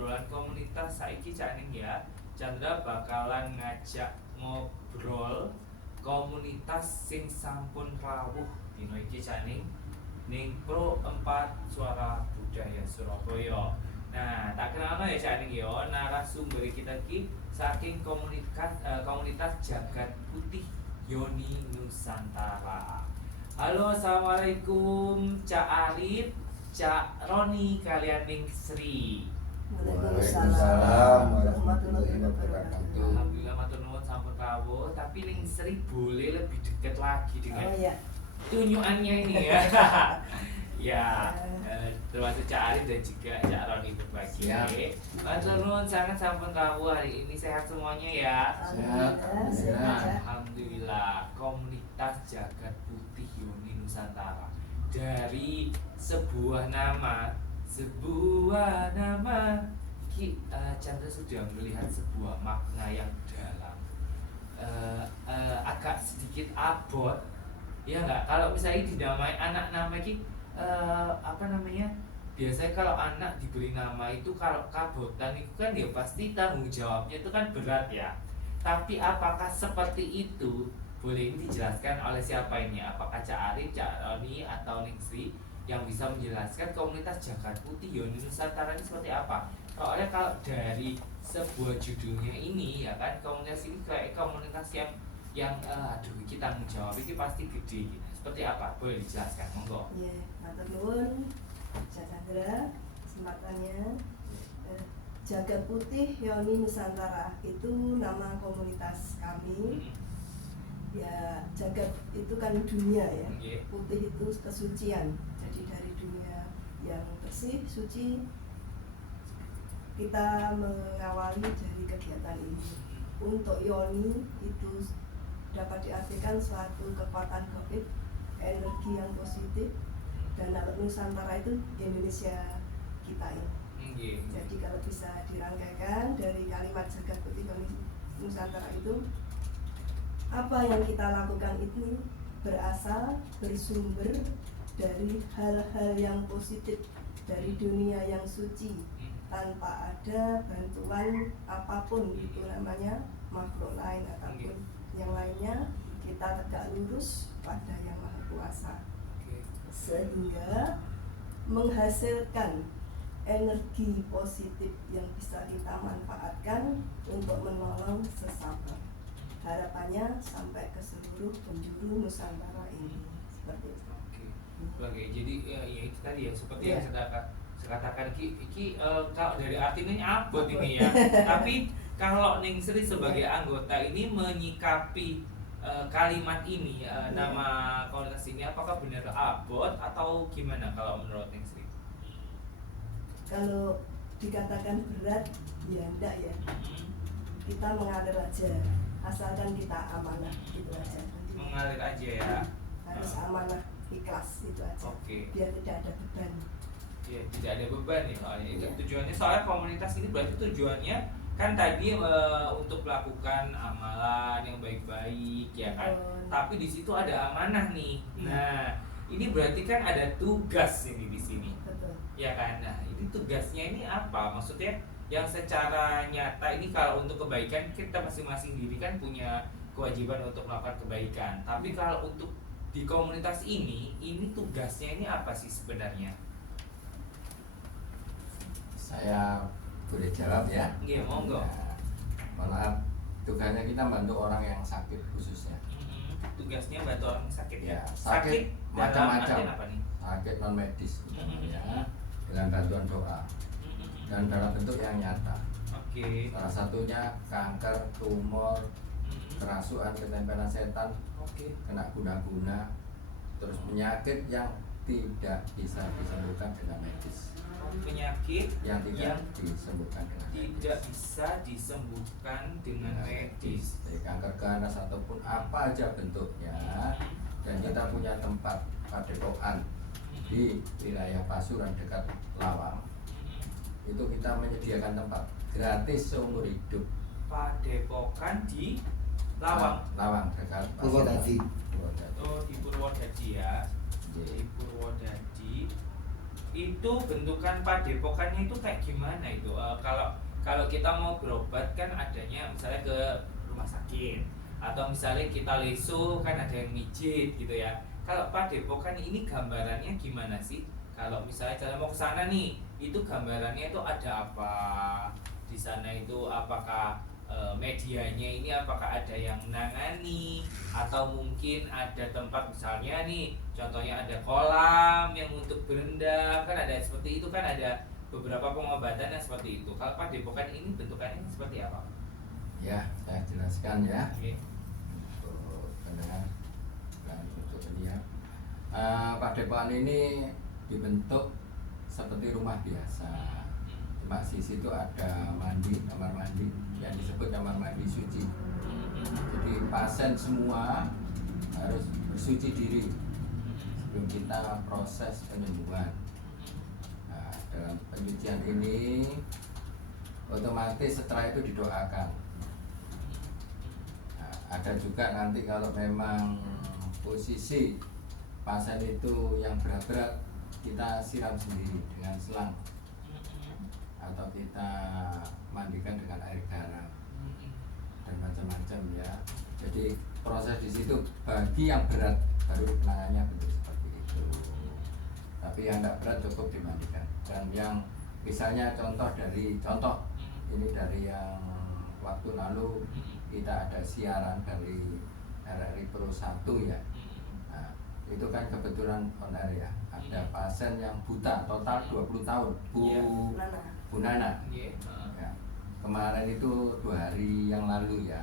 obrolan komunitas saiki Caning ya. Chandra bakalan ngajak ngobrol komunitas sing sampun rawuh dino iki Caning ning Pro 4 Suara Budaya Surabaya. Nah, tak kenalno ya Caning yo, narasumber kita iki saking komunitas Jagat Putih Yoni Nusantara. Halo, assalamualaikum Cak Arif, Cak Roni, kalian Ning Sri. Waalaikumsalam warahmatullahi wabarakatuh. Alhamdulillah matur nuwun sampun rawuh, tapi Ning Sri boleh lebih dekat lagi dengan tunjukannya ini ya. Ya, termasuk Cak Arif dan juga Cak Roni berbagi. Matur nuwun sangat sampun rawuh hari ini, sehat semuanya ya. Sehat. Alhamdulillah. Komunitas Jagat Putih Yoni Nusantara, dari sebuah nama Chandra sudah melihat sebuah makna yang dalam, agak sedikit abot ya nggak, kalau misalnya dinamai anak nama ini apa namanya, biasanya kalau anak diberi nama itu kalau kabotan itu kan ya pasti tanggung jawabnya itu kan berat ya. Tapi apakah seperti itu? Boleh ini dijelaskan oleh siapa ini? Apakah Cak Arif, Cak Roni, atau Ningsri yang bisa menjelaskan komunitas Jagat Putih Yoni Nusantara ini seperti apa? Soalnya kalau dari sebuah judulnya ini ya kan, komunitas ini kayak komunitas yang aduh kita tanggung jawab ini pasti gede gitu. Seperti apa? Boleh dijelaskan, monggo. Iya, matur nuwun Chandra kesempatannya. Jagat Putih Yoni Nusantara itu nama komunitas kami. Ya, jagat itu kan dunia ya. Putih itu kesucian. Jadi dari dunia yang bersih, suci, kita mengawali dari kegiatan ini. Untuk Yoni itu dapat diartikan suatu kekuatan gaib, energi yang positif, dan Nusantara itu Indonesia kita ini. Jadi kalau bisa dirangkaikan dari kalimat Jagat Putih Yoni Nusantara itu, apa yang kita lakukan itu berasal, bersumber dari hal-hal yang positif, dari dunia yang suci, tanpa ada bantuan apapun, itu namanya makhluk lain ataupun yang lainnya. Kita tegak lurus pada Yang Maha Kuasa, sehingga menghasilkan energi positif yang bisa kita manfaatkan untuk menolong sesama. Harapannya sampai ke seluruh penjuru Nusantara ini, seperti itu. Oke, jadi ya itu tadi ya, seperti yang saya katakan kalau dari artinya abot ini ya. Tapi kalau Ningsri sebagai anggota ini menyikapi kalimat ini, nama komunitas ini, apakah benar abot atau gimana kalau menurut Ningsri? Kalau dikatakan berat, ya enggak ya. Kita mengalir aja, asalkan kita amanah, gitu aja. Mengalir aja ya. Harus amanah, ikhlas, itu aja. Biar tidak ada beban. Ya, tidak ada beban nih soalnya. Itu tujuannya, soalnya komunitas ini berarti tujuannya kan tadi untuk melakukan amalan yang baik-baik ya kan. Tapi di situ ada amanah nih. Nah, ini berarti kan ada tugas ini di sini. Betul. Ya kan. Nah, ini tugasnya ini apa? Maksudnya yang secara nyata ini, kalau untuk kebaikan kita masing-masing diri kan punya kewajiban untuk melakukan kebaikan. Tapi kalau untuk di komunitas ini tugasnya ini apa sih sebenarnya? Saya boleh jawab ya? Iya, monggo. Malah tugasnya kita bantu orang yang sakit khususnya. Tugasnya bantu orang yang sakit ya? Sakit macam-macam. apa nih? Sakit non medis ya, dengan bantuan doa dan dalam bentuk yang nyata. Salah satunya kanker, tumor, kerasukan, ketempelan setan, kena guna-guna, terus penyakit yang tidak bisa disembuhkan dengan medis. Penyakit yang tidak disembuhkan dengan medis. Jadi kanker ganas ataupun apa aja bentuknya. Dan kita punya tempat padepokan di wilayah Pasuruan dekat Lawang. Itu kita menyediakan tempat gratis seumur hidup. Padepokan di Lawang. Lawang dekat Purwodadi. Oh, di Purwodadi ya. Di Purwodadi. itu bentukan padepokannya itu kayak gimana itu? Kalau kita mau berobat kan adanya misalnya ke rumah sakit atau misalnya kita lesu kan ada yang mijit gitu ya. Kalau padepokan ini gambarannya gimana sih? Kalau misalnya cara mau ke sana nih, itu gambarannya itu ada apa? Di sana itu apakah medianya ini apakah ada yang menangani atau mungkin ada tempat misalnya nih contohnya ada kolam yang untuk berendam kan ada seperti itu kan ada beberapa pengobatan yang seperti itu. Kalau padepokan ini bentukannya seperti apa? Ya, saya jelaskan ya. Oke. Untuk pendengar dan untuk ini ya. Padepokan ini dibentuk seperti rumah biasa. Cuma sisi itu ada kamar mandi yang disebut kamar mandi suci. Jadi pasien semua harus bersuci diri sebelum kita proses penyembuhan. Nah, dalam penyucian ini otomatis setelah itu didoakan. Nah, ada juga nanti kalau memang posisi pasien itu yang berat-berat, kita siram sendiri dengan selang atau kita mandikan dengan air garam dan macam-macam ya. Jadi proses di situ bagi yang berat baru penanganannya bentuk seperti itu. Tapi yang tidak berat cukup dimandikan. Dan yang misalnya contoh ini dari yang waktu lalu kita ada siaran dari RRI Pro 1 ya. Nah, itu kan kebetulan on air ya. Ada pasien yang buta total 20 tahun. Bu Nana. Ya. Kemarin itu 2 hari yang lalu ya.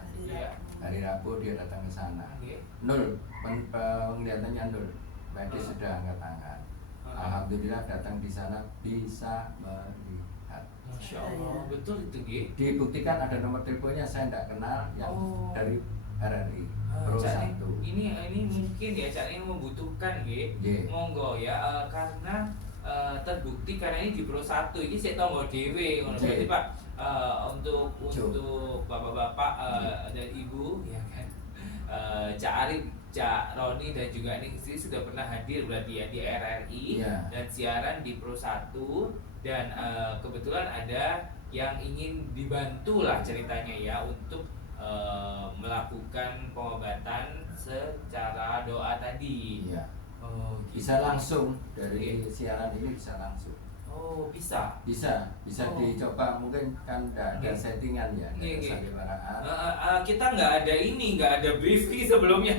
Hari Rabu dia datang ke sana. Nol, penglihatannya nol. Medis sudah angkat tangan. Alhamdulillah datang di sana bisa melihat. Masya Allah, betul itu G. Dibuktikan ada nomor teleponnya, saya tidak kenal yang dari RRI Pro 1. Ini mungkin ya Cak ini membutuhkan G. Monggo ya karena terbukti karena ini di Pro 1 ini saya tahu dewe berarti Pak untuk bapak-bapak dan ibu ya kan Cak Arif, Cak Roni dan juga ini istri sudah pernah hadir berarti ya di RRI dan siaran di Pro 1 dan kebetulan ada yang ingin dibantu lah ceritanya ya untuk melakukan pengobatan secara doa tadi. Oh, bisa langsung dari siaran ini bisa langsung. Oh, bisa. Bisa dicoba, mungkin kan tidak ada settingan ya. Kita nggak ada briefing sebelumnya.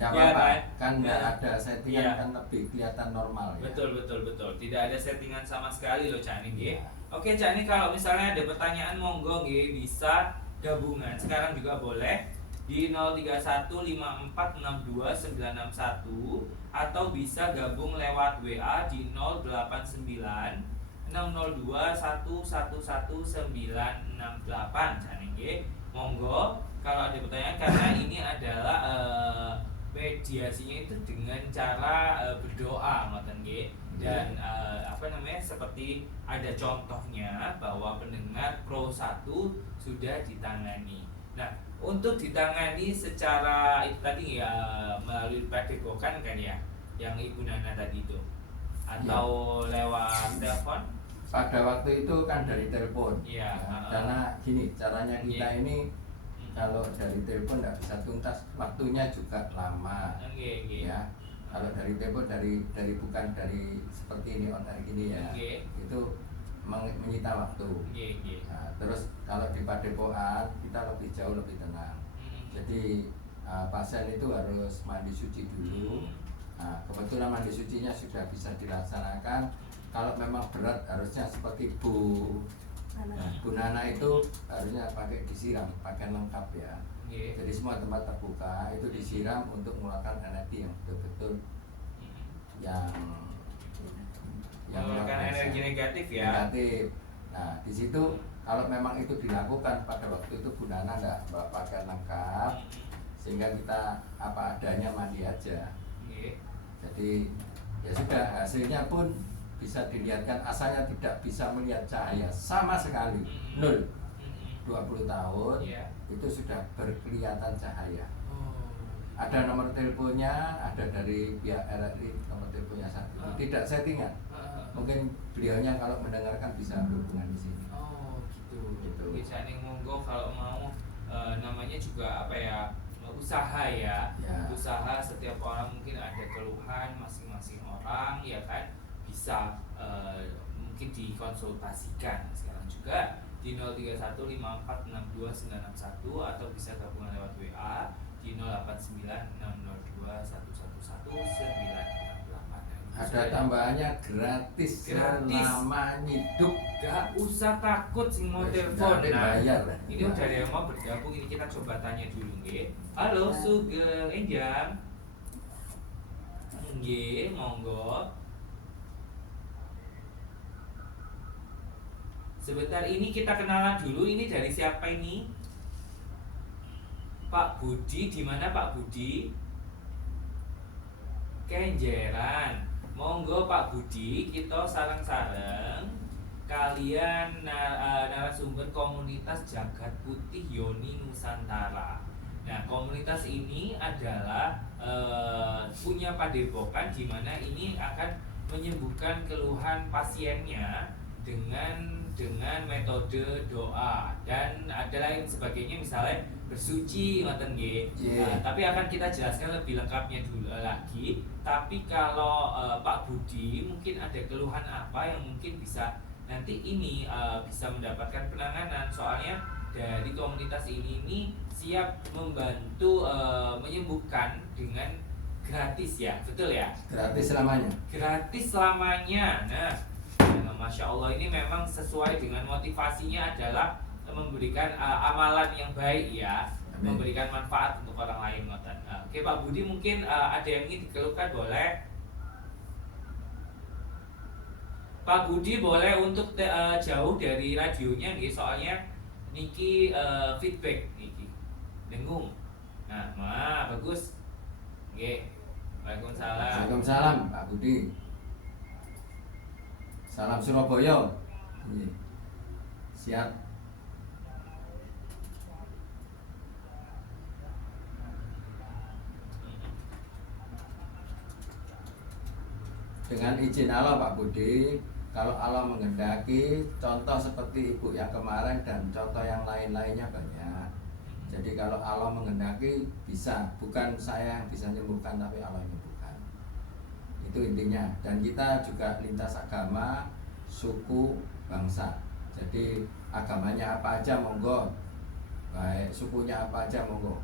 Nggak apa-apa, kan nggak ada settingan kan lebih kelihatan normal ya. Betul. Tidak ada settingan sama sekali loh Cak Ning. Oke Cak Ning, kalau misalnya ada pertanyaan monggo bisa gabungan sekarang juga boleh di 0315462961 atau bisa gabung lewat WA di 0896021111968 Cak. Monggo kalau ada pertanyaan karena ini adalah mediasinya itu dengan cara berdoa ngoten nggih. Dan seperti ada contohnya bahwa pendengar Pro 1 sudah ditangani. Nah, untuk ditangani secara itu tadi ya melalui padepokan kan ya yang Ibu Nana tadi itu atau lewat telepon? Pada waktu itu kan dari telepon. Karena gini caranya kita ini kalau dari telepon tidak bisa tuntas, waktunya juga lama. Ya. Kalau dari telepon bukan dari seperti ini on air gini ya. Itu menyita waktu. Nah, terus kalau di padepokan kita lebih jauh lebih tenang. Jadi pasien itu harus mandi suci dulu. Nah, kebetulan mandi sucinya sudah bisa dilaksanakan. Kalau memang berat harusnya seperti Bu Nana itu harusnya pakai disiram, pakai lengkap ya. Jadi semua tempat terbuka itu disiram untuk mengeluarkan energi yang betul-betul yang mengeluarkan energi negatif ya. Negatif. Nah, di situ kalau memang itu dilakukan pada waktu itu Bu Nana tidak pakai lengkap, sehingga kita apa adanya mandi aja. Jadi ya sudah, hasilnya pun bisa dilihatkan, asalnya tidak bisa melihat cahaya sama sekali, 0. 20 tahun itu sudah berkelihatan cahaya. Ada nomor teleponnya, ada dari pihak RRI nomor teleponnya satu. Tidak settingan, Mungkin beliaunya kalau mendengarkan bisa berhubungan di sini. Oh gitu. Bisa nih monggo kalau mau namanya juga apa ya, usaha ya. Usaha, setiap orang mungkin ada keluhan masing-masing orang ya kan, bisa mungkin dikonsultasikan sekarang juga di 0315462961 atau bisa gabungan lewat WA di 089602111968. Ada tambahannya gratis. Selama hidup, gak usah takut sing mau telepon. Bayar. Ini udah ada yang mau bergabung, ini kita coba tanya dulu nggih. Halo Sugeng Enjang. Nggih, monggo. Sebentar, ini kita kenalan dulu. Ini dari siapa ini? Pak Budi, di mana Pak Budi? Kenjeran. Monggo Pak Budi, kita sareng-sareng kalian narasumber komunitas Jagat Putih Yoni Nusantara. Nah, komunitas ini adalah punya padepokan di mana ini akan menyembuhkan keluhan pasiennya dengan metode doa dan ada lain sebagainya, misalnya bersuci ngoten nggih. Tapi akan kita jelaskan lebih lengkapnya dulu lagi. Tapi kalau Pak Budi mungkin ada keluhan apa yang mungkin bisa nanti ini bisa mendapatkan penanganan, soalnya dari komunitas ini siap membantu menyembuhkan dengan gratis ya, betul ya? Gratis selamanya. Gratis selamanya. Nah, Masya Allah, ini memang sesuai dengan motivasinya adalah memberikan amalan yang baik ya. Amin. Memberikan manfaat untuk orang lain. Oke Pak Budi, mungkin ada yang ingin dikeluhkan, boleh? Pak Budi boleh untuk jauh dari radionya nih, soalnya niki feedback niki dengung. Nah, bagus. Oke. Waalaikumsalam. Waalaikumsalam Pak Budi. Salam Surabaya. Siap. Dengan izin Allah Pak Budi, kalau Allah menghendaki, contoh seperti ibu yang kemarin dan contoh yang lain-lainnya banyak. Jadi kalau Allah menghendaki bisa, bukan saya yang bisa menyembuhkan tapi Allah yang menyembuhkan. Itu intinya. Dan kita juga lintas agama, suku, bangsa. Jadi agamanya apa aja monggo, baik sukunya apa aja monggo.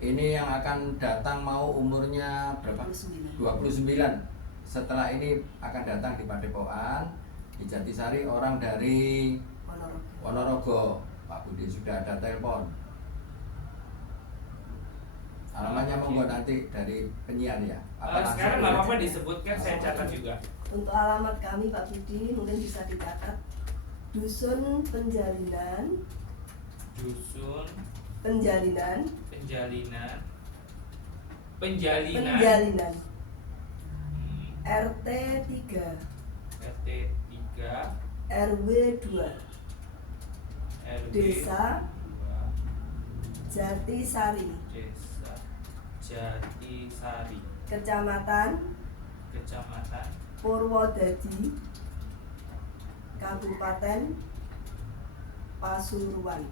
Ini yang akan datang mau umurnya berapa? 29. Setelah ini akan datang di Padepokan di Jatisari, orang dari Ponorogo. Pak Budi sudah ada telepon. Alamatnya monggo nanti dari penyiar ya. Sekarang nggak apa-apa disebutkan, saya catat juga. Untuk alamat kami Pak Budi mungkin bisa dicatat. Dusun Penjalinan. Dusun Penjalinan. RT 3. RW 2. Desa Jatisari. Kecamatan Purwodadi, Kabupaten Pasuruan.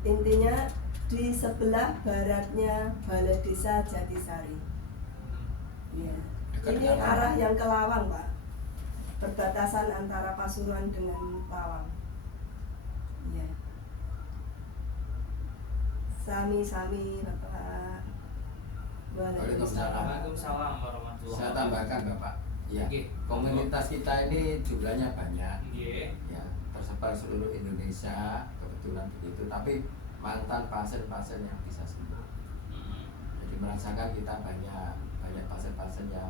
Intinya di sebelah baratnya Balai Desa Jatisari. Ya. Ini arah yang ke Lawang, Pak. Perbatasan antara Pasuruan dengan Lawang. Ya. Sami-sami Bapak. Waalaikumsalam warahmatullahi wabarakatuh. Saya tambahkan Bapak. Ya. Komunitas kita ini jumlahnya banyak. Ya, tersebar seluruh Indonesia, kebetulan begitu. Tapi mantan pasien-pasien yang bisa sembuh. Jadi merasakan kita banyak pasien-pasien yang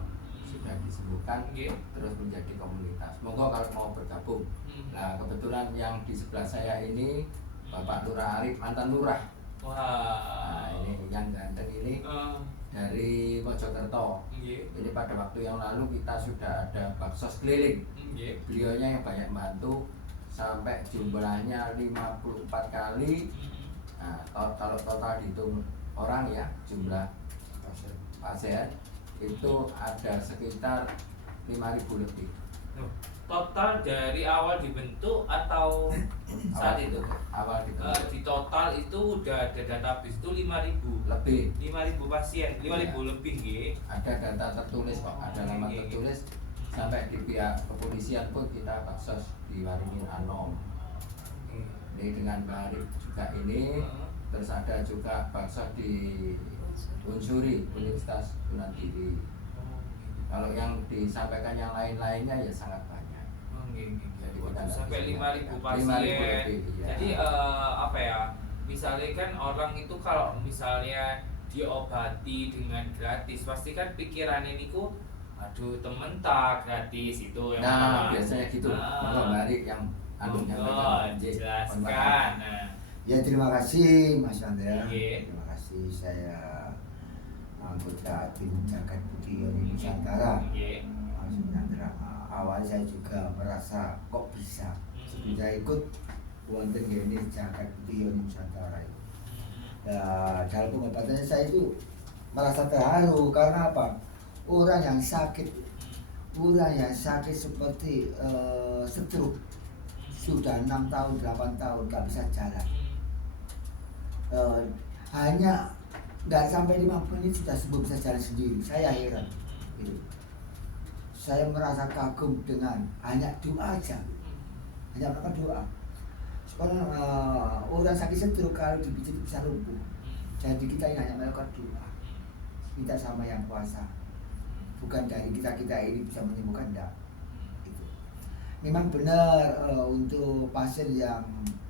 sudah disembuhkan, terus menjadi komunitas. Monggo kalau mau bergabung. Nah, kebetulan yang di sebelah saya ini Bapak Lurah Arif, mantan lurah. Nah, ini yang ganteng ini dari Mojokerto. Ini pada waktu yang lalu kita sudah ada baksos keliling. Beliaunya yang banyak membantu sampai jumlahnya 54 kali. Nah, kalau total dihitung orang ya, jumlah pasien itu ada sekitar 5.000 lebih. Total dari awal dibentuk atau saat itu? Awal dibentuk. Di total itu udah ada database itu 5.000 lebih. 5.000 pasien, 5.000 Ya. lebih nggih. Ada data tertulis Pak, ada nama tertulis. Sampai di pihak kepolisian pun kita baksos di Waringin Anom. Ini dengan Pak Arif juga ini. Terus ada juga baksos di Unsuri Universitas Sunan Giri. Kalau yang disampaikan yang lain-lainnya ya sangat banyak. Jadi kita sampai 5.000 pasien. 5.000 lebih, ya. Jadi apa ya? Misalnya kan orang itu kalau misalnya diobati dengan gratis, pasti kan pikirannya niku, aduh temen tak gratis itu yang Nah, biasanya gitu. Mari yang jelaskan. Nah. Ya terima kasih Mas Andrea. Iya. Terima kasih, saya anggota tim Jagat Budi Yoni Nusantara. Iya. Mas Andrea. Awal saya juga merasa kok bisa. Saya ikut wonten ini Jagat Budi Yoni Nusantara itu. Dalam pengobatannya saya itu merasa terharu karena apa? Orang yang sakit seperti stroke sudah 6 tahun 8 tahun nggak bisa jalan. Hanya nggak sampai 5 menit sudah sembuh, bisa jalan sendiri. Saya heran gitu. Saya merasa kagum dengan hanya doa aja, hanya melakukan doa. Sekarang orang sakit stroke kalau dipijit bisa lumpuh. Jadi kita ini hanya melakukan doa, minta sama yang kuasa. Bukan dari kita ini bisa menyembuhkan, enggak. Gitu. Memang benar untuk pasien yang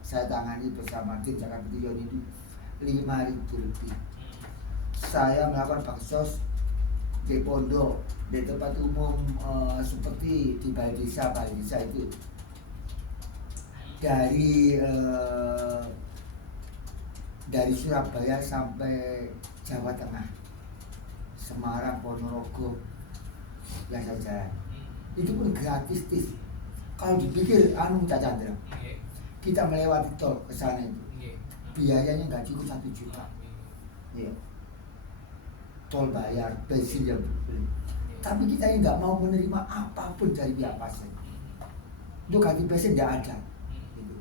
saya tangani bersama tim Jagat Budi Yoni itu 5.000 lebih. Saya melakukan baksos di pondok, di tempat umum seperti di balai desa itu dari Surabaya sampai Jawa Tengah, Semarang, Ponorogo yang saya jalan. Itu pun gratis. Kalau dipikir Cak Chandra, kita melewati tol ke sana itu biayanya nggak cukup 1 juta. Ya. Tol bayar, bensin yang berbeli. Tapi kita ini nggak mau menerima apapun dari pihak pasien. Untuk ganti bensin nggak ada. Gitu.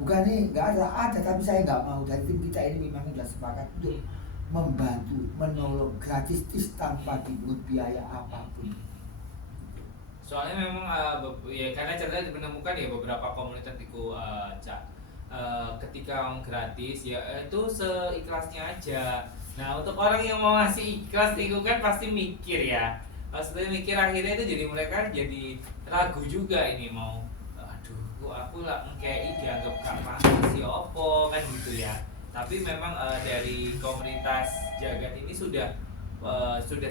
Bukan nih nggak ada tapi saya nggak mau. Dari tim kita ini memang sudah sepakat untuk membantu, menolong gratis tanpa dipungut biaya apapun. Soalnya memang ya karena cerita menemukan ya beberapa komunitas itu ketika gratis ya itu seikhlasnya aja. Nah untuk orang yang mau ngasih ikhlas itu kan pasti mikir ya, maksudnya mikir akhirnya itu jadi mereka jadi ragu juga ini mau, aduh kok aku lah kayak dianggap gak pantas ya opo kan gitu ya. Tapi memang dari komunitas Jagat ini sudah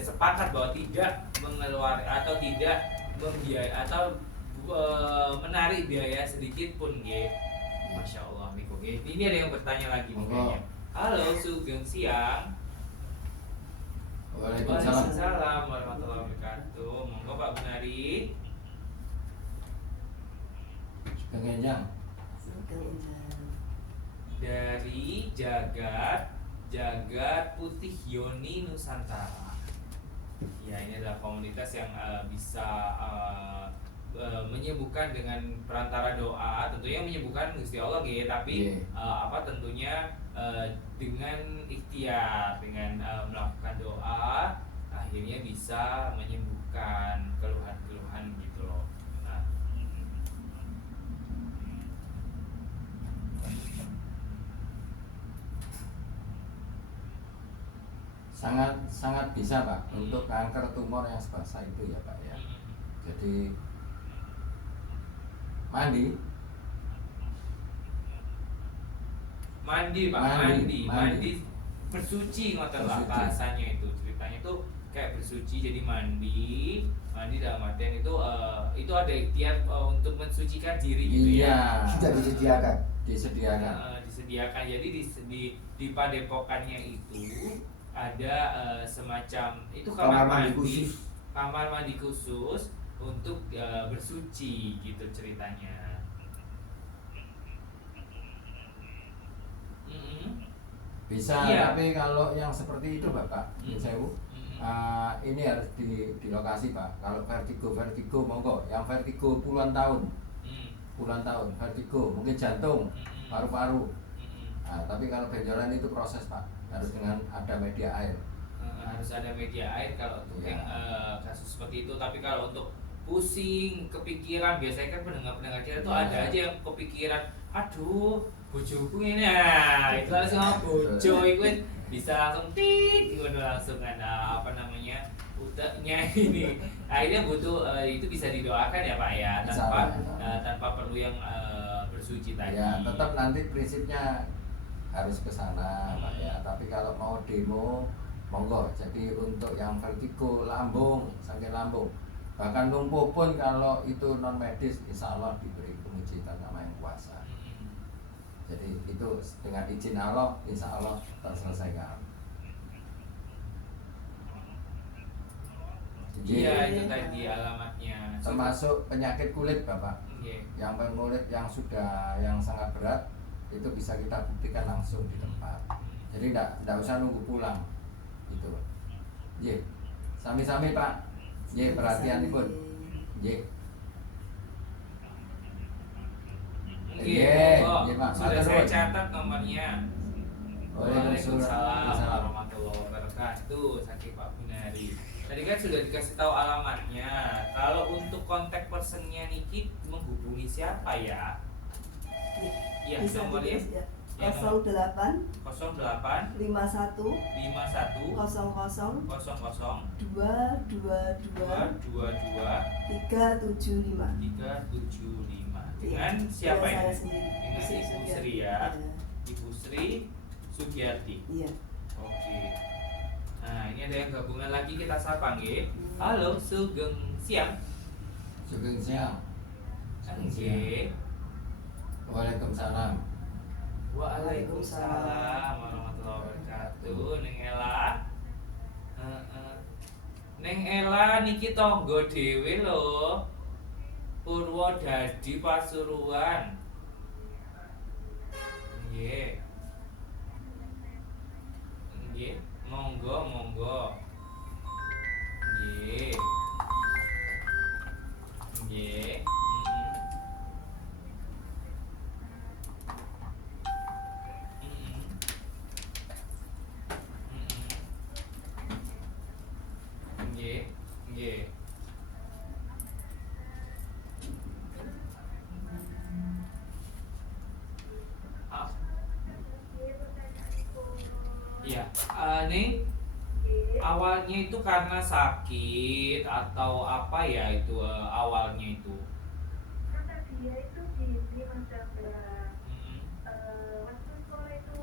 sepakat bahwa tidak mengeluarkan atau tidak membiayai atau menarik biaya sedikit pun gitu. Masya Allah Miko. Ini ada yang bertanya lagi kayaknya. Halo, Sugeng siang. Waalaikumsalam warahmatullahi wabarakatuh. Monggo Pak Benari. Pengenjang. Dari Jagat Putih Yoni Nusantara. Ya ini adalah komunitas yang bisa menyembuhkan dengan perantara doa, tentunya menyembuhkan Gusti Allah gitu, tapi tentunya dengan ikhtiar, dengan melakukan doa akhirnya bisa menyembuhkan keluhan-keluhan gitu loh. Nah, sangat bisa Pak untuk kanker tumor yang sebasa itu ya Pak ya. Jadi mandi Pak, mandi bersuci ngoten lah bahasanya itu, ceritanya itu kayak bersuci, jadi mandi dalam artian itu ada ikhtiar untuk mensucikan diri gitu ya. Sudah disediakan. Disediakan. Jadi di padepokannya itu ada semacam itu kamar mandi khusus untuk bersuci gitu ceritanya. Bisa, tapi kalau yang seperti itu Bapak, Sewu, Ini harus di lokasi Pak. Kalau vertigo monggo. Yang vertigo puluhan tahun, vertigo mungkin jantung, paru-paru. Nah, tapi kalau benjolan itu proses Pak, harus dengan ada media air. Harus ada media air kalau untuk Ya. yang kasus seperti itu. Tapi kalau untuk pusing, kepikiran, biasanya kan pendengar-pendengar kita tuh ada aja yang kepikiran, aduh, bojoku ini, nah itu langsung sama bojo, itu kan bisa langsung tit, gitu langsung ada apa namanya uteknya ini. Akhirnya butuh itu bisa didoakan ya Pak ya, tanpa perlu yang bersuci tadi. Ya, tetap nanti prinsipnya harus ke sana Pak ya. Tapi kalau mau demo monggo. Jadi untuk yang vertigo lambung, sakit lambung, bahkan lumpuh pun kalau itu non medis, insya Allah diberi kemujidan sama yang kuasa. Jadi itu dengan izin Allah, insya Allah terselesaikan. Iya, itu tadi alamatnya. Termasuk penyakit kulit Bapak. Yang pengulit yang sangat berat itu bisa kita buktikan langsung di tempat. Jadi tidak usah nunggu pulang. Gitu. Ye. Sami-sami Pak. Ye, perhatian pun. Ye. Pak. Sudah saya catat nomornya. Waalaikumsalam warahmatullahi wabarakatuh. Sakit Pak Bunari. Tadi kan sudah dikasih tahu alamatnya. Kalau untuk kontak personnya Niki menghubungi siapa ya? Iya, nomornya 08 08 51 51 00 00 222 222 375. 375. Dengan siapa Saya ini? sendiri. Dengan Ibu Sri ya. Ibu Sri Sugiyarti. Iya. Oke. Nah, ini ada yang gabungan lagi, kita sapa nggih. Halo, Sugeng Siang. Sugeng Siang. Nggih. Waalaikumsalam. Waalaikumsalam warahmatullahi wabarakatuh. Neng Ela. Neng Ela niki tangga dhewe lho. Purwodadi Pasuruan. Nggih. Nggih, monggo. Nggih. Nggih. Nggih. Iya, nih awalnya itu karena sakit atau apa ya itu awalnya itu? Karena dia itu di masa berat. Waktu sekolah itu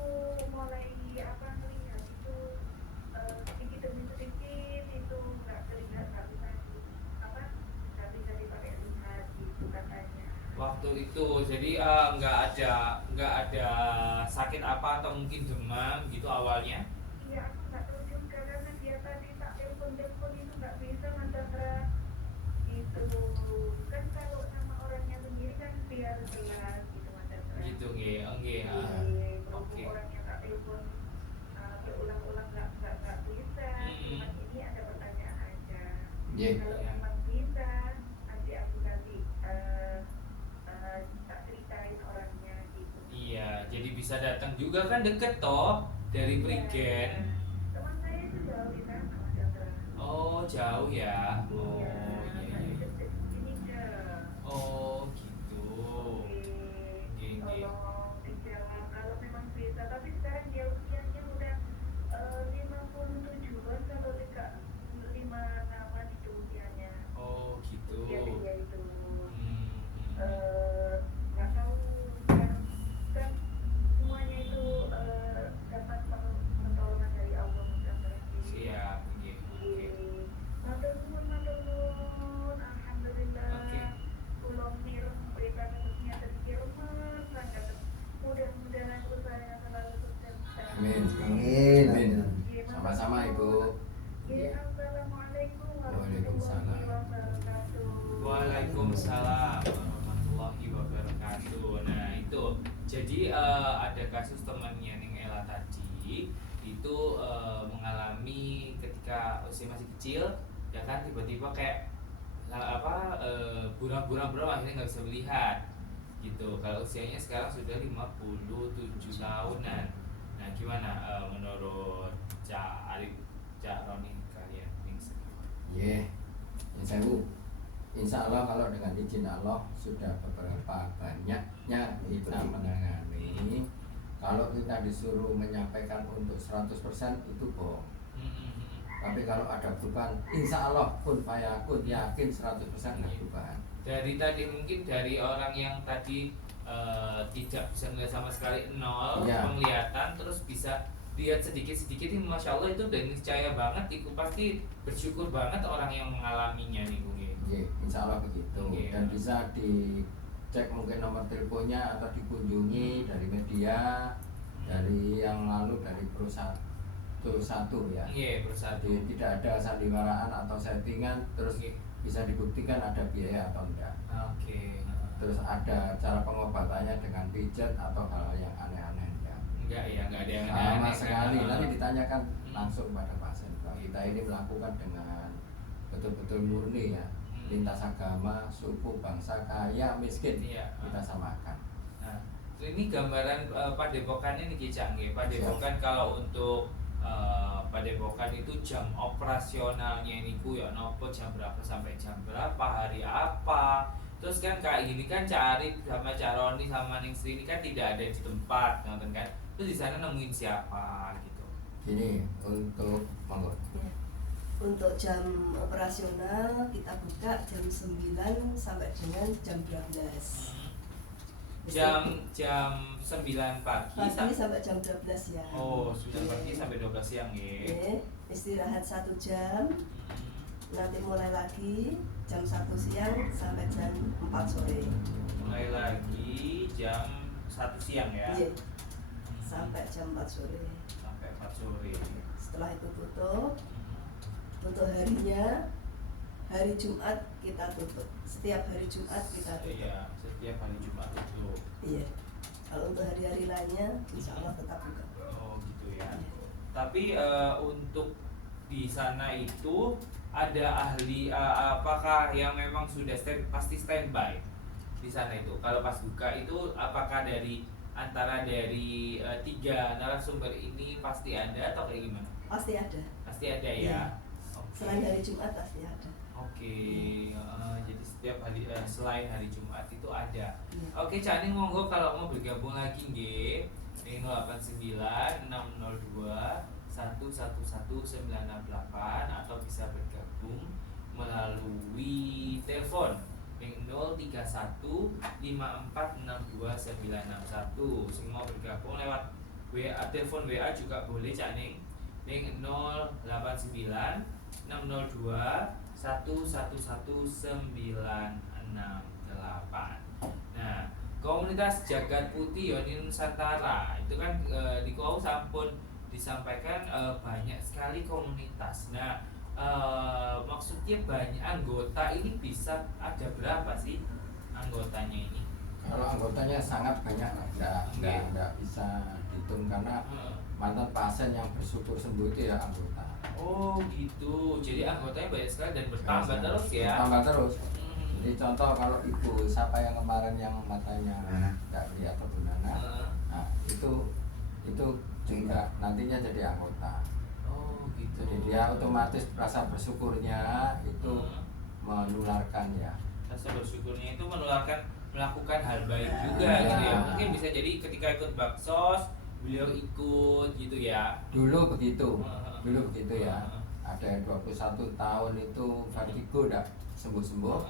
mulai melihat itu sedikit demi sedikit itu nggak bisa dipakai lihat gitu katanya. Waktu itu jadi nggak ada sakit apa atau mungkin demam gitu awalnya? Iya, aku nggak tahu juga karena dia tadi tak telepon itu nggak bisa Mandra gitu. Kan kalau sama orangnya sendiri kan biar jelas gitu Mandra. Gitu nggih. Oke. Orangnya tak telepon berulang-ulang nggak bisa. Cuma ini ada pertanyaan aja. Kalau memang bisa, nanti aku ganti tak ceritain orangnya gitu. Iya, jadi bisa datang juga kan deket toh dari Prigen. Teman saya itu jauh di sana Mandra. Oh, jauh ya. Iya, Iya. deket sini ke. Oh, gitu. Nggih. Tolong dijawab kalau memang bisa. Tapi sekarang dia usianya udah 57-an kalau tidak 56-an itu usianya. Oh, gitu. Usia dia itu Hmm. nggak tahu kan semuanya itu dapat pertolongan dari Allah mudah-mudahan. Siap, nggih. Oke. Matur nuwun, alhamdulillah. Oke. Kula mireng berita kasusnya tadi rumah sangat mudah-mudahan usahanya selalu sukses. Amin. Sama-sama Ibu. Assalamualaikum Waalaikumsalam. warahmatullahi wabarakatuh. Waalaikumsalam warahmatullahi wabarakatuh. Nah itu jadi ada kasus temannya Neng Ela tadi itu mengalami ketika ketika usia masih kecil ya kan tiba-tiba kayak buram-buram akhirnya nggak bisa melihat gitu. Kalau usianya sekarang sudah 57 tahunan. Nah gimana menurut Cak Arif, Cak Roni kalian? Insya Allah kalau dengan izin Allah sudah beberapa banyaknya kita menangani. Kalau kita disuruh menyampaikan untuk 100% itu bohong. Tapi kalau ada perubahan, insya Allah pun fayakun, yakin 100% ada perubahan. Dari tadi mungkin dari orang yang tadi tidak bisa melihat sama sekali nol penglihatan, terus bisa lihat sedikit-sedikit ini, masya Allah itu udah niscaya banget, itu pasti bersyukur banget orang yang mengalaminya nih Bung. Insya Allah begitu. Dan bisa dicek mungkin nomor teleponnya atau dikunjungi dari media, dari yang lalu dari perusahaan satu ya. Bersatu. Jadi tidak ada sandiwaraan atau settingan, terus bisa dibuktikan ada biaya atau enggak. Terus ada cara pengobatannya dengan pijat atau hal yang aneh-aneh enggak? Enggak ada yang sama sekali. Nanti ditanyakan langsung pada pasien. Kita ini melakukan dengan betul-betul murni ya, lintas agama, suku, bangsa, kaya, miskin, kita samakan. Nah, ini gambaran padepokannya nih Kicang ya. Padepokan kalau untuk padepokan itu jam operasionalnya ini ya nopo jam berapa sampai jam berapa, hari apa. Terus kan kayak gini kan Cak Arif sama Cak Roni sama Ning Sri ini kan tidak ada di tempat, nonton kan. Terus di sana nemuin siapa gitu. Ini untuk monggo. Untuk jam operasional kita buka jam 9 sampai dengan jam 12. Jam 9 pagi sampai jam 12 ya. Oh, 9 pagi sampai 12 siang ya. Istirahat 1 jam. Nanti mulai lagi jam 1 siang sampai jam 4 sore. Mulai lagi jam 1 siang ya. Iya. Sampai jam 4 sore. Sampai 4 sore. Setelah itu tutup. Untuk harinya hari Jumat kita tutup. Setiap hari Jumat kita tutup. Iya, setiap hari Jumat tutup. Iya. Kalau untuk hari-hari lainnya insya Allah tetap buka. Oh gitu ya. Tapi untuk di sana itu ada ahli apakah yang memang sudah pasti standby di sana itu? Kalau pas buka itu apakah dari antara dari 3 narasumber ini pasti ada atau kayak gimana? Pasti ada. Pasti ada ya. Iya. Okay. Selain hari Jumat pasti ada. Oke, jadi setiap hari selain hari Jumat itu ada. Iya. Oke, Cak Ning monggo kalau mau bergabung lagi nggih. 089 602 111968 atau bisa bergabung melalui telepon 031 5462961. Semua bergabung lewat WA, telepon WA juga boleh Cak Ning. 089 602 111968. Nah, komunitas Jagat Putih Yoni Nusantara itu kan di kau sampun disampaikan banyak sekali komunitas. Nah, maksudnya banyak anggota ini bisa ada berapa sih anggotanya ini? Kalau anggotanya sangat banyak, nggak bisa dihitung karena mantan pasien yang bersyukur sembuh itu ya anggota. Oh gitu, jadi anggotanya banyak sekali dan bertambah terus ya? Bertambah terus. Jadi contoh kalau ibu siapa yang kemarin yang matanya nggak lihat atau gimana, nah itu juga nantinya jadi anggota. Oh gitu. Jadi dia otomatis rasa bersyukurnya itu menularkan ya. Rasa bersyukurnya itu melakukan hal baik juga gitu ya. Mungkin bisa jadi ketika ikut baksos beliau ikut gitu ya. Dulu begitu ya. Ada yang 21 tahun itu vertigo udah sembuh-sembuh,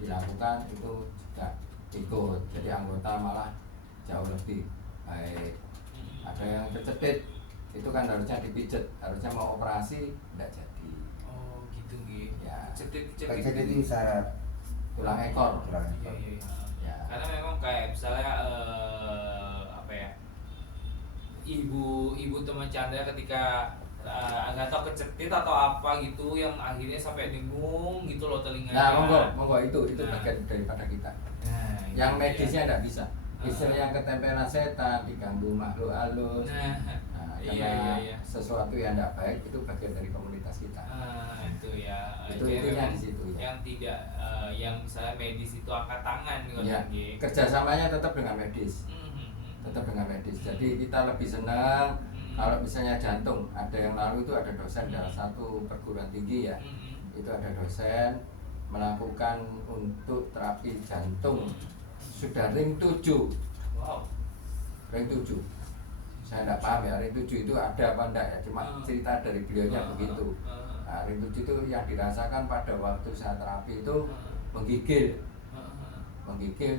dilakukan itu juga ikut. Jadi anggota malah jauh lebih baik. Ada yang kecetit itu kan harusnya dipijet, harusnya mau operasi tidak jadi. Oh gitu nggih. Ya. Kecetit itu syarat Tulang ekor. Iya. Ya. Karena memang kayak misalnya apa ya, ibu teman Chandra ketika nggak tahu kecetit atau apa gitu yang akhirnya sampai dengung gitu loh telinganya. Nah monggo itu bagian daripada kita. Nah, Yang medisnya tidak bisa. Istri yang ketempelan setan, diganggu makhluk halus. Nah, karena sesuatu yang tidak baik itu bagian dari komunitas kita. Itu ya. Itu Jadi intinya memang di situ ya. Yang tidak yang misalnya medis itu angkat tangan Ya, kerjasamanya tetap dengan medis. Tetap dengan medis. Jadi kita lebih senang kalau misalnya jantung, ada yang lalu itu ada dosen dalam satu perguruan tinggi ya. Itu ada dosen melakukan untuk terapi jantung sudah ring 7. Wow. Ring 7. Saya tidak paham ya ring 7 itu ada apa enggak ya, cuma cerita dari beliaunya begitu. Nah, ring 7 itu yang dirasakan pada waktu saya terapi itu menggigil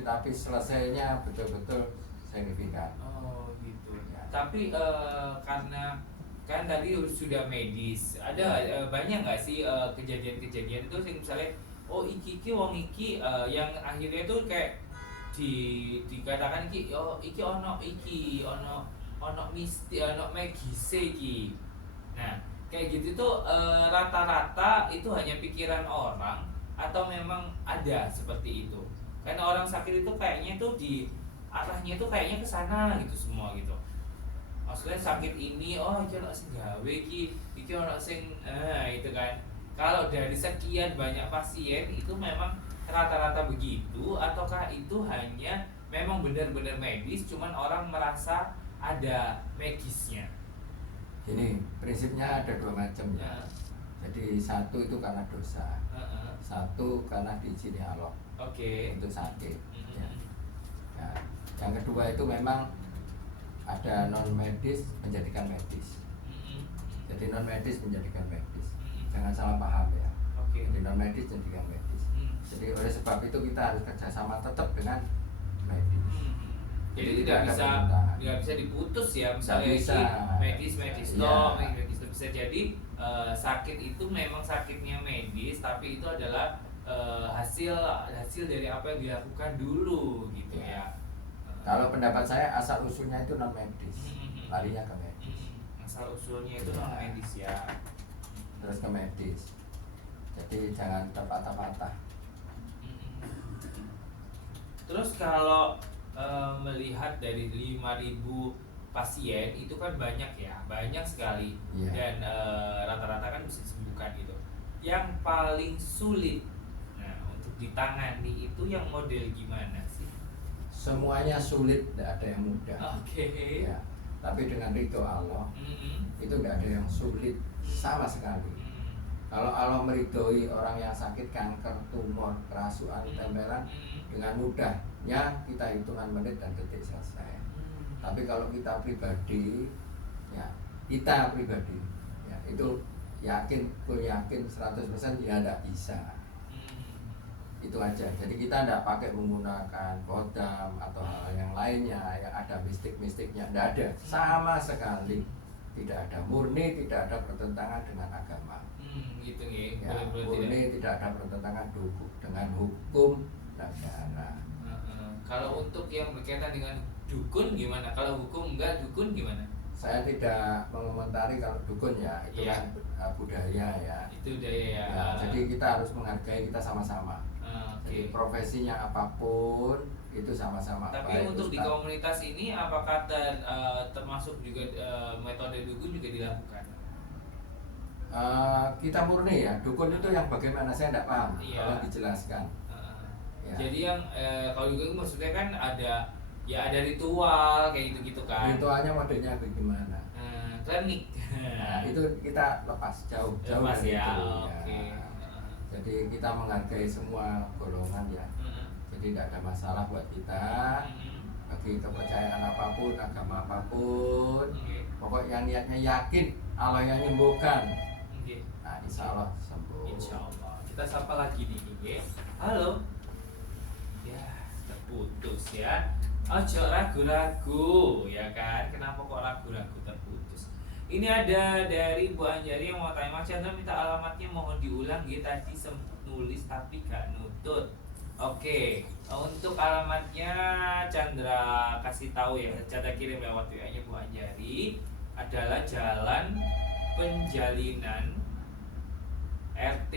tapi selesainya betul-betul signifikan. Oh gitu. Ya. Tapi karena kan tadi sudah medis, ada banyak nggak sih kejadian-kejadian itu yang misalnya iki wong iki yang akhirnya tuh kayak dikatakan iki ono misti ono magise iki. Nah, kayak gitu tuh rata-rata itu hanya pikiran orang atau memang ada seperti itu. Karena orang sakit itu kayaknya tuh di arahnya tuh kayaknya ke sana gitu semua gitu. Maksudnya sakit ini iki ono sing gawe iki ono sing itu kan. Kalau dari sekian banyak pasien itu memang rata-rata begitu ataukah itu hanya memang benar-benar medis cuman orang merasa ada medisnya? Ini prinsipnya ada 2 macam ya. Jadi satu itu karena dosa, satu karena diizini Allah. Itu sakit. Ya. Ya. Yang kedua itu memang ada non medis menjadikan medis. Jadi non medis menjadikan medis. Jangan salah paham ya. Jadi non medis menjadikan medis. Jadi oleh sebab itu kita harus kerjasama tetap dengan medis. Jadi tidak bisa diputus ya, misalnya medis bisa jadi sakit itu memang sakitnya medis tapi itu adalah hasil dari apa yang dilakukan dulu gitu ya. Kalau pendapat saya asal usulnya itu non medis, larinya ke medis. Asal usulnya itu non medis ya. Terus ke medis. Jadi jangan terpatah-patah. Terus kalau melihat dari 5.000 pasien itu kan banyak sekali dan rata-rata kan bisa disembuhkan gitu. Yang paling sulit untuk ditangani itu yang model gimana sih? Semuanya sulit, tidak ada yang mudah. Ya, tapi dengan ridho Allah itu tidak ada yang sulit sama sekali. Kalau Allah meridhoi orang yang sakit kanker, tumor, kerasuan, tempelan dengan mudahnya kita hitungan menit dan detik selesai. Tapi kalau kita pribadi ya itu yakin 100% ya tidak bisa. Itu aja. Jadi kita tidak pakai menggunakan kodam atau hal yang lainnya yang ada mistik-mistiknya, tidak ada sama sekali. Tidak ada, murni tidak ada pertentangan dengan agama. Gitu ya. Murni tidak ada pertentangan dengan hukum negara. Kalau untuk yang berkaitan dengan dukun gimana? Kalau hukum enggak, dukun gimana? Saya tidak mengomentari kalau dukun ya, itu kan budaya ya. Itu budaya ya. Jadi kita harus menghargai kita sama-sama. Jadi profesinya apapun itu sama-sama. Tapi untuk di komunitas ini apakah termasuk juga metode dukun juga dilakukan? Kita murni ya, dukun itu yang bagaimana saya tidak paham, kalau dijelaskan. Jadi yang kalau dukun maksudnya kan ada ritual kayak gitu kan. Ritualnya modelnya bagaimana? Klinik. Itu kita lepas jauh dari ya. itu. Jadi kita menghargai semua golongan ya. Jadi tidak ada masalah buat kita. Bagi kepercayaan apapun, agama apapun, pokoknya niatnya yakin Allah yang menyembuhkan. Nah, insya Allah sembuh. Insya Allah. Kita sapa lagi nih, halo. Ya, terputus ya. Ojo ragu-ragu, ya kan? Kenapa kok ragu-ragu terputus? Ini ada dari Bu Anjari yang mau tanya, Mas Chandra minta alamatnya mohon diulang. Dia tadi sempat nulis tapi gak nutut. Oke, untuk alamatnya Chandra kasih tahu ya, Chandra kirim lewat WA-nya Bu Anjari adalah Jalan Penjalinan RT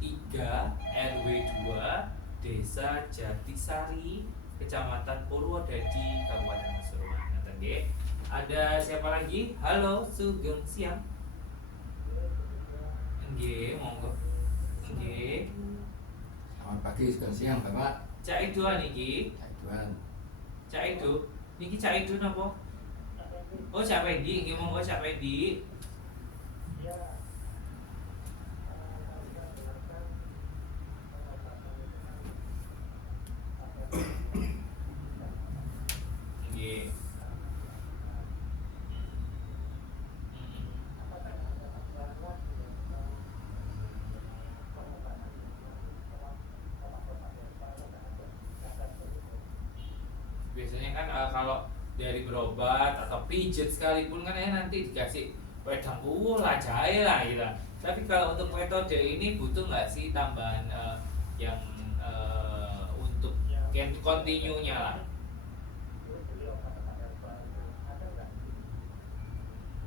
3 RW 2 Desa Jatisari Kecamatan Purwodadi Kabupaten Pasuruan. Ada siapa lagi? Halo, Sugeng siang. Nggih, monggo. Nggih. Selamat pagi, sugeng siang Bapak. Cak Edo niki. Cak Edoan. Cak Edo. Niki Cak Edo napa? Oh, Cak Pendi, nggih monggo Cak Pendi. Nggih. Biasanya kan kalau dari berobat atau pijat sekalipun kan ya nanti dikasih wedang lah jahe lah gitu. Tapi kalau untuk metode ini butuh nggak sih tambahan yang untuk continue-nya lah?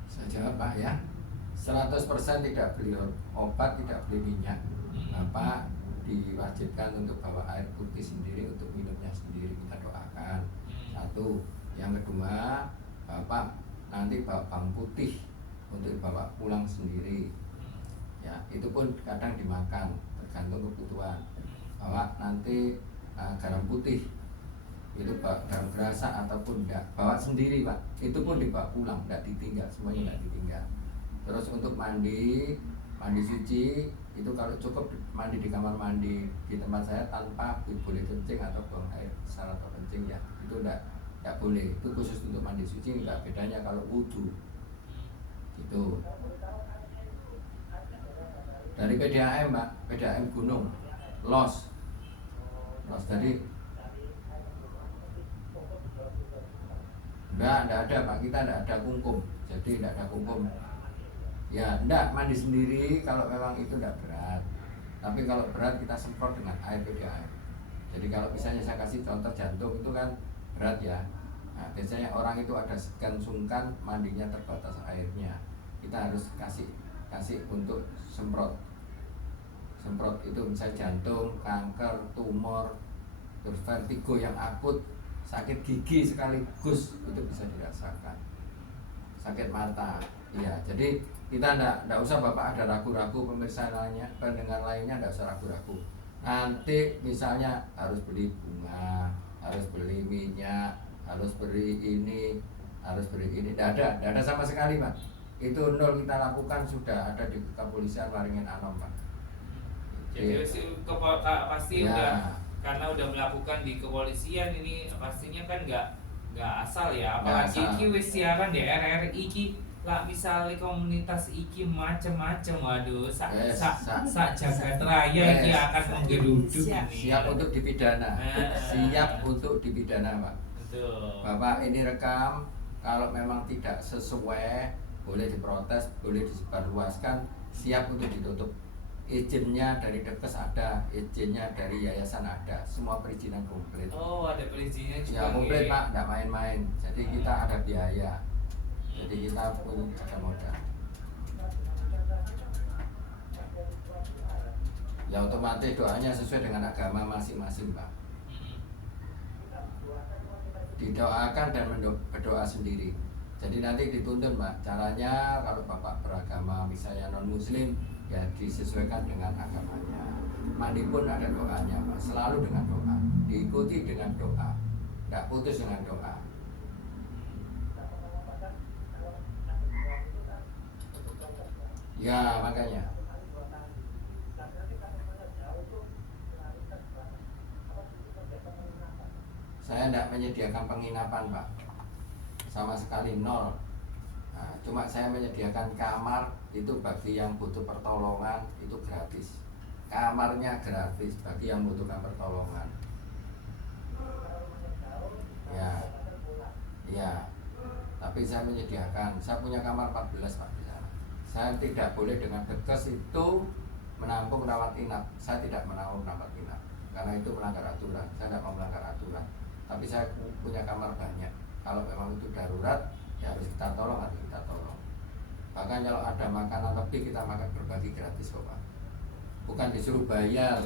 Saya jawab Pak ya. 100% tidak beli obat, tidak beli minyak. Bapak diwajibkan untuk bawa air putih sendiri untuk minumnya sendiri, kita doakan. Satu, yang kedua, Bapak nanti bawa bawang putih untuk dibawa pulang sendiri. Ya, itu pun kadang dimakan tergantung kebutuhan. Bawa nanti garam putih, itu garam gerasa ataupun enggak, bawa sendiri Pak. Itu pun dibawa pulang, enggak ditinggal, semuanya enggak ditinggal. Terus untuk mandi suci itu kalau cukup mandi di kamar mandi di tempat saya tanpa boleh kencing atau buang air besar atau kencing ya, itu enggak boleh. Itu khusus untuk mandi suci, enggak bedanya kalau wudhu gitu. Dari PDAM Mbak, PDAM Gunung los dari enggak ada Pak, kita enggak ada kungkum, jadi enggak ada kungkum. Ya enggak, mandi sendiri kalau memang itu enggak berat. Tapi kalau berat kita semprot dengan air PDAM. Jadi kalau misalnya saya kasih contoh jantung itu kan berat ya. Nah, biasanya orang itu ada segan sungkan, mandinya terbatas airnya. Kita harus kasih untuk semprot itu misalnya jantung, kanker, tumor, terus vertigo yang akut, sakit gigi sekaligus itu bisa dirasakan, sakit mata. Iya, jadi kita enggak usah Bapak ada ragu-ragu, pemirsa lainnya, pendengar lainnya enggak usah ragu-ragu. Nanti misalnya harus beli bunga, harus beli minyak, harus beli ini, enggak ada sama sekali Pak. Itu nol, kita lakukan sudah ada di kepolisian Waringin Anom Pak. Jadi pasti ya. Udah, karena udah melakukan di kepolisian ini pastinya kan nggak asal ya, apalagi iki wis siaran di RRI iki lah, misalnya komunitas iki macem-macem, waduh sak jagat raya iki akan menggeruduk ini. Siap untuk dipidana. Siap untuk dipidana Pak. Betul. Bapak ini rekam, kalau memang tidak sesuai boleh diprotes, boleh disebarluaskan, siap untuk ditutup. Izinnya dari Dekes ada, izinnya dari yayasan ada, semua perizinan komplit. Oh, ada perizinnya juga. Ya komplit Pak, nggak main-main. Jadi kita ada biaya, jadi kita pun ada modal. Ya otomatis doanya sesuai dengan agama masing-masing Pak. Didoakan dan berdoa sendiri. Jadi nanti dituntun Pak, caranya kalau Bapak beragama misalnya non-muslim, ya disesuaikan dengan agamanya. Mandi pun ada doanya Pak, selalu dengan doa, diikuti dengan doa, tidak putus dengan doa. Ya makanya saya tidak menyediakan penginapan Pak, sama sekali nol. Nah, cuma saya menyediakan kamar itu bagi yang butuh pertolongan, itu gratis. Kamarnya gratis bagi yang membutuhkan pertolongan. Ya. Tapi saya menyediakan, saya punya kamar 14 Pak di sana. Saya tidak boleh dengan Dekes itu menampung rawat inap. Saya tidak menampung rawat inap karena itu melanggar aturan. Saya tidak mau melanggar aturan. Tapi saya punya kamar banyak. Kalau memang itu darurat, ya harus kita tolong, Bahkan kalau ada makanan lebih, kita makan berbagi gratis kok Pak. Bukan disuruh bayar.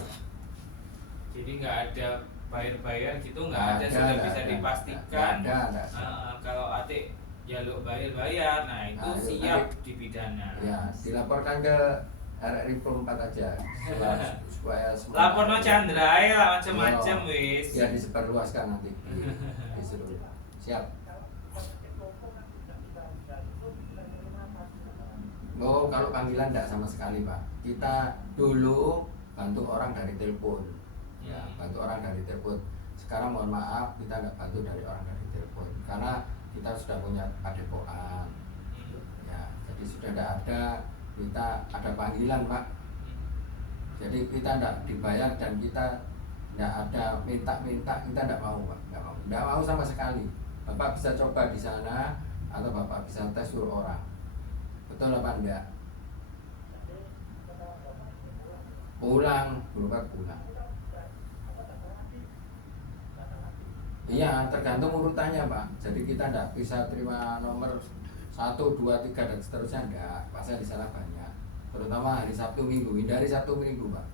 Jadi nggak ada bayar gitu, nggak ada, sudah bisa dipastikan. Ada. Kalau adik jaluk bayar, nah itu Nah, siap nanti- dipidana. Ya, dilaporkan ke RRI Pro 4 aja supaya semua Lapor no Chandra ya lah macam-macam wis. Ya disebarluaskan nanti di seluruh. Siap. Oh, kalau panggilan enggak sama sekali, Pak. Kita dulu bantu orang dari telepon. Ya, bantu orang dari telepon. Sekarang mohon maaf, kita enggak bantu dari orang dari telepon karena kita sudah punya padepokan. Ya, jadi sudah tidak ada, kita ada panggilan, Pak. Jadi kita tidak dibayar dan kita tidak ada minta-minta, kita tidak mau, Pak. Tidak mau sama sekali. Bapak bisa coba di sana atau Bapak bisa tes suruh orang. Betul apa enggak? Pulang, berupa pulang. Iya, tergantung urutannya, Pak. Jadi kita tidak bisa terima nomor 1, 2, 3 dan seterusnya enggak. Pasnya di sana banyak. Terutama hari Sabtu Minggu, hindari Sabtu Minggu, Pak.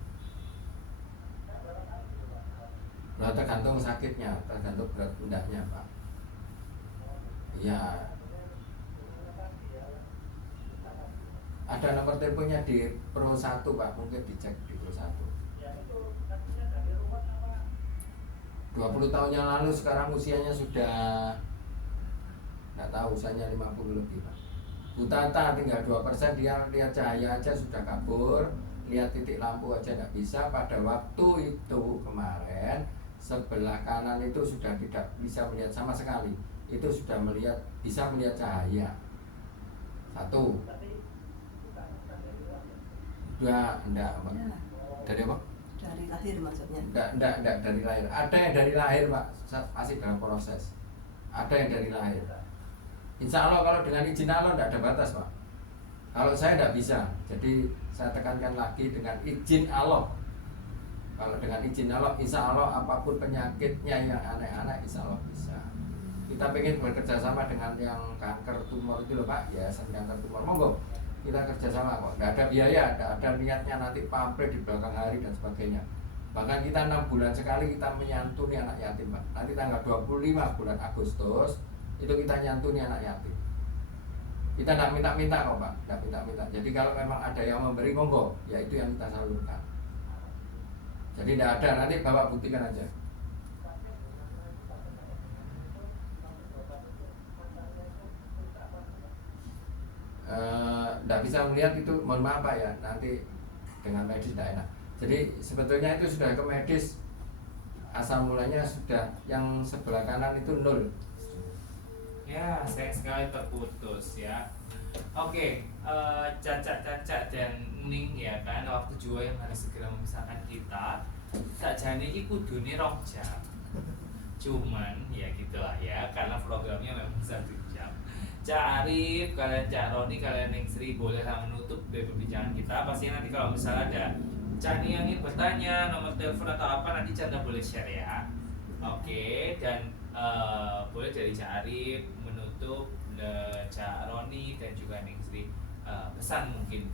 Nah, tergantung sakitnya, tergantung berat pundaknya, Pak. Iya. Ada nomor teleponnya di Pro 1, Pak. Mungkin dicek di Pro 1. 20 tahun yang lalu, sekarang usianya sudah nggak tahu, usianya 50 lebih, Pak. Bu Tata tinggal 2%, dia lihat cahaya aja sudah kabur, lihat titik lampu aja nggak bisa. Pada waktu itu kemarin sebelah kanan itu sudah tidak bisa melihat sama sekali, itu sudah bisa melihat cahaya. 1. 2, enggak, Pak. Dari apa? Dari lahir maksudnya. Enggak dari lahir. Ada yang dari lahir, Pak, masih dalam proses. Ada yang dari lahir. Insya Allah kalau dengan izin Allah enggak ada batas, Pak. Kalau saya enggak bisa, jadi saya tekankan lagi dengan izin Allah. Kalau dengan izin Allah, insya Allah apapun penyakitnya yang aneh-aneh, insya Allah bisa. Kita pengen bekerja sama dengan yang kanker tumor itu loh, Pak, ya, kanker tumor, monggo. Kita kerjasama kok, nggak ada biaya, nggak ada niatnya nanti pamrih di belakang hari dan sebagainya. Bahkan kita 6 bulan sekali kita menyantuni anak yatim, Pak. Nanti tanggal 25 bulan Agustus itu kita nyantuni anak yatim. Kita nggak minta-minta kok, Pak, nggak minta-minta. Jadi kalau memang ada yang memberi, monggo, ya itu yang kita salurkan. Jadi tidak ada, nanti Bapak buktikan aja. Tidak bisa melihat itu, mohon maaf, Pak, ya, nanti dengan medis tidak enak. Jadi sebetulnya itu sudah ke medis, asal mulanya sudah yang sebelah kanan itu 0. Ya, sayang sekali terputus ya. Oke, Caca dan Ning ya kan, waktu jua yang harus segera memisahkan kita. Sakjane iki kudune 2 jam. Cuman ya gitulah ya, karena programnya memang 1 jam. Cak Arif, kalian Cak Roni, kalian Ning Sri bolehlah menutup dari perbincangan kita. Pasti nanti kalau misalnya ada Cak yang ingin bertanya, nomor telepon atau apa, nanti Cak boleh share ya. Oke, dan boleh dari Cak Arif menutup, Cak Roni dan juga Ning Sri, pesan mungkin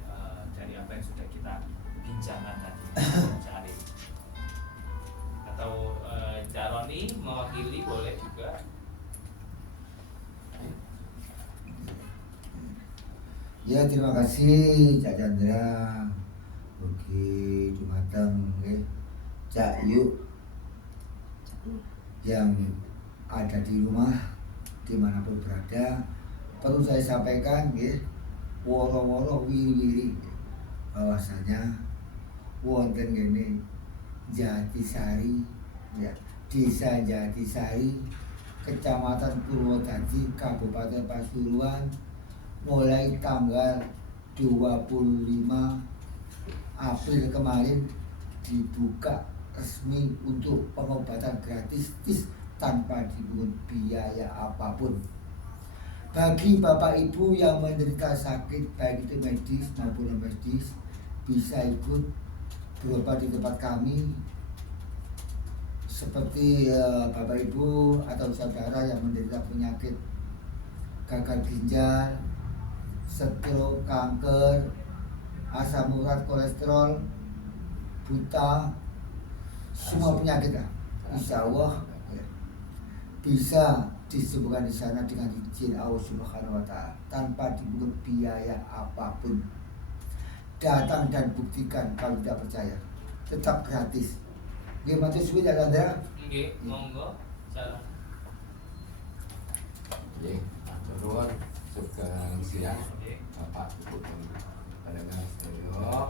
dari apa yang sudah kita bincangkan tadi. Cak Arif atau Cak Roni mewakili boleh juga. Ya, terima kasih Cak Chandra, Ugi Dumateng, Cak Yuk yang ada di rumah dimanapun berada. Perlu saya sampaikan, woro-woro wiri-wiri, bahwasanya wonten gini Jatisari, ya, Desa Jatisari, Kecamatan Purwodadi, Kabupaten Pasuruan, mulai tanggal 25 April kemarin dibuka resmi untuk pengobatan gratis tanpa dipungut biaya apapun. Bagi Bapak Ibu yang menderita sakit baik itu medis maupun non medis, bisa ikut berobat di tempat kami. Seperti Bapak Ibu atau saudara yang menderita penyakit gagal ginjal, stroke, kanker, asam urat, kolesterol, buta, semua penyakit lah, insya Allah bisa disembuhkan di sana dengan izin Allah Subhanahu wa Ta'ala tanpa dipungut biaya apapun. Datang dan buktikan kalau tidak percaya, tetap gratis. Gimana suwi ya Chandra? Nggih, monggo. Salam. Nggih, matur nuwun sugeng siang Nggih. Bapak Ibu pendengar sedaya.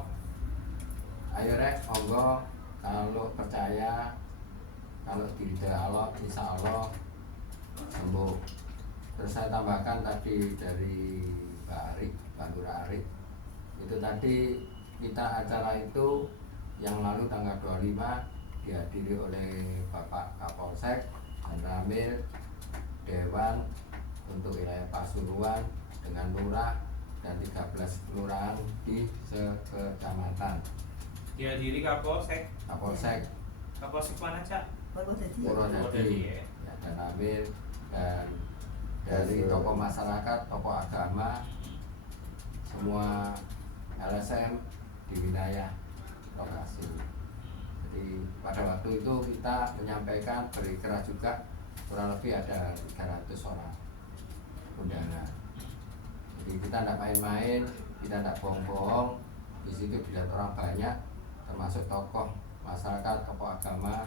Ayo rek, monggo kalau percaya, kalau tidak Allah, insya Allah sembuh. Terus saya tambahkan tadi dari Mbak Arik, Mbak Lura Arik, itu tadi kita acara itu yang lalu tanggal 25 dihadiri oleh Bapak Kapolsek dan Ramil Dewan untuk wilayah Pasuruan dengan lurah dan 13 kelurahan di sekecamatan. Dihadiri Kapolsek. Kapolsek Mana, Cak? Purwodadi. Purwodadi ya. ya, dan Ramil dan dari tokoh masyarakat, tokoh agama, semua LSM di wilayah lokasi. Jadi pada waktu itu kita menyampaikan berikrar juga kurang lebih ada 300 orang undangan. Jadi kita tidak main-main, kita tidak bohong-bohong. Di situ dilihat orang banyak, termasuk tokoh masyarakat, tokoh agama,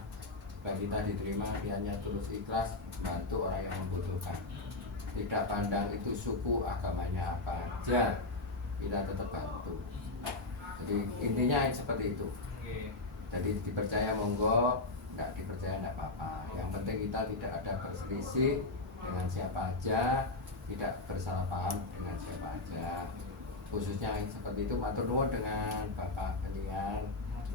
supaya kita diterima, niatnya tulus ikhlas membantu orang yang membutuhkan. Tidak pandang itu suku agamanya apa aja, kita tetap bantu. Jadi intinya seperti itu. Jadi dipercaya monggo, tidak dipercaya tidak apa-apa. Yang penting kita tidak ada berselisih dengan siapa aja, tidak bersalah paham dengan siapa aja. Khususnya seperti itu matur nuwun dengan Bapak Penian.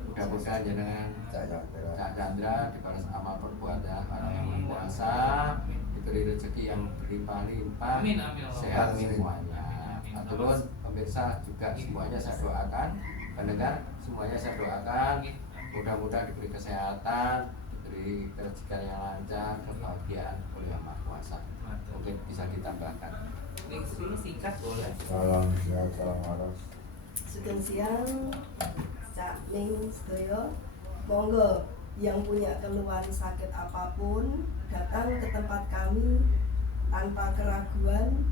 Mudah-mudahan dengan Cak Chandra dibalas amal perbuatan orang yang berpuasa, diberi rezeki yang berlimpah-limpah, Amin, amin. sehat Amin. semuanya. Matur nuwun pemirsa juga semuanya saya doakan, pendengar semuanya saya doakan. Mudah-mudahan diberi kesehatan, diberi rezeki yang lancar, kebahagiaan oleh Yang Maha Kuasa. Mungkin bisa ditambahkan. Ningsri singkat boleh. Salam sehat, salam waras. Sugeng siang, Cak Ning sedaya. Monggo yang punya keluhan sakit apapun datang ke tempat kami tanpa keraguan,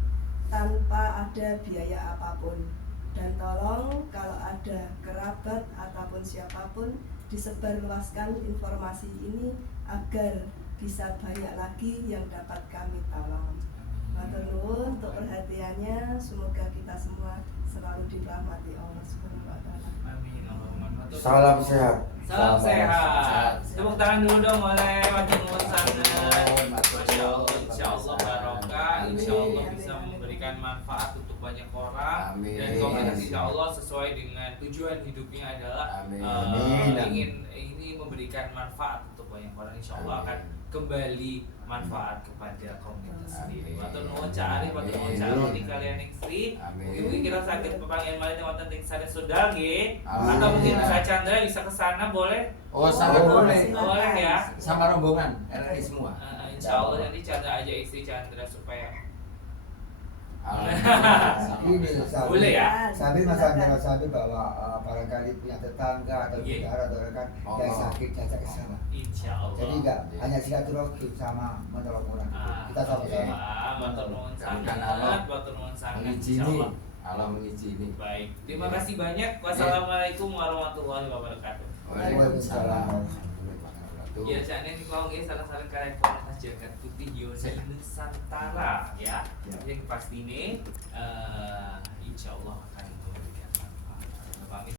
tanpa ada biaya apapun. Dan tolong kalau ada kerabat ataupun siapapun disebarluaskan informasi ini agar bisa banyak lagi yang dapat kami tolong. Matur nuwun untuk perhatiannya, semoga kita semua selalu dirahmati Allah Subhanahu wa Ta'ala. Amin. Allahumma matur. Salam sehat. Salam sehat. sehat. Tepuk tangan dulu dong oleh Wajib Nuwun Sangat. Matur Masya Allah, nuwun. insya Allah barokah, insya Allah bisa memberikan manfaat untuk banyak orang. Amin. Dan komunitas insya Allah sesuai dengan tujuan hidupnya adalah Amin. ingin ini memberikan manfaat untuk banyak orang. Insya Allah Amin. akan kembali manfaat kepada komunitas sendiri. Amin. Matur nuwun Cak Arif, matur nuwun Cak Roni kalian yang Sri. Amin. Mungkin kita sakit pepanggian malih wonten ing Sare Sundal nggih. Amin. Atau mungkin Cak Chandra bisa ke sana boleh? Oh, sangat boleh. Boleh ya. Sama rombongan RRI semua. Insya Allah nanti Chandra aja istri Chandra supaya Ini boleh ya. sambil Mas Andra sambil bahwa barangkali punya tetangga atau Iya. saudara atau rekan yang sakit diajak ke sana. Insya Allah. Jadi enggak hanya silaturahim sama menolong orang. Kita sama-sama. Matur nuwun Mudah-mudahan sangat, Allah matur nuwun sangat. Insya Mengizini, Allah. Allah mengizini. Baik, terima kasih banyak. Wassalamualaikum warahmatullahi wabarakatuh. Waalaikumsalam warahmatullahi wabarakatuh. Ya, Cak Nen kalau nggih salah-salah karek komunitas Jagat Putih Yoni Nusantara ya. Ya. Yang pasti ini insya Allah akan memberikan manfaat. Pamit.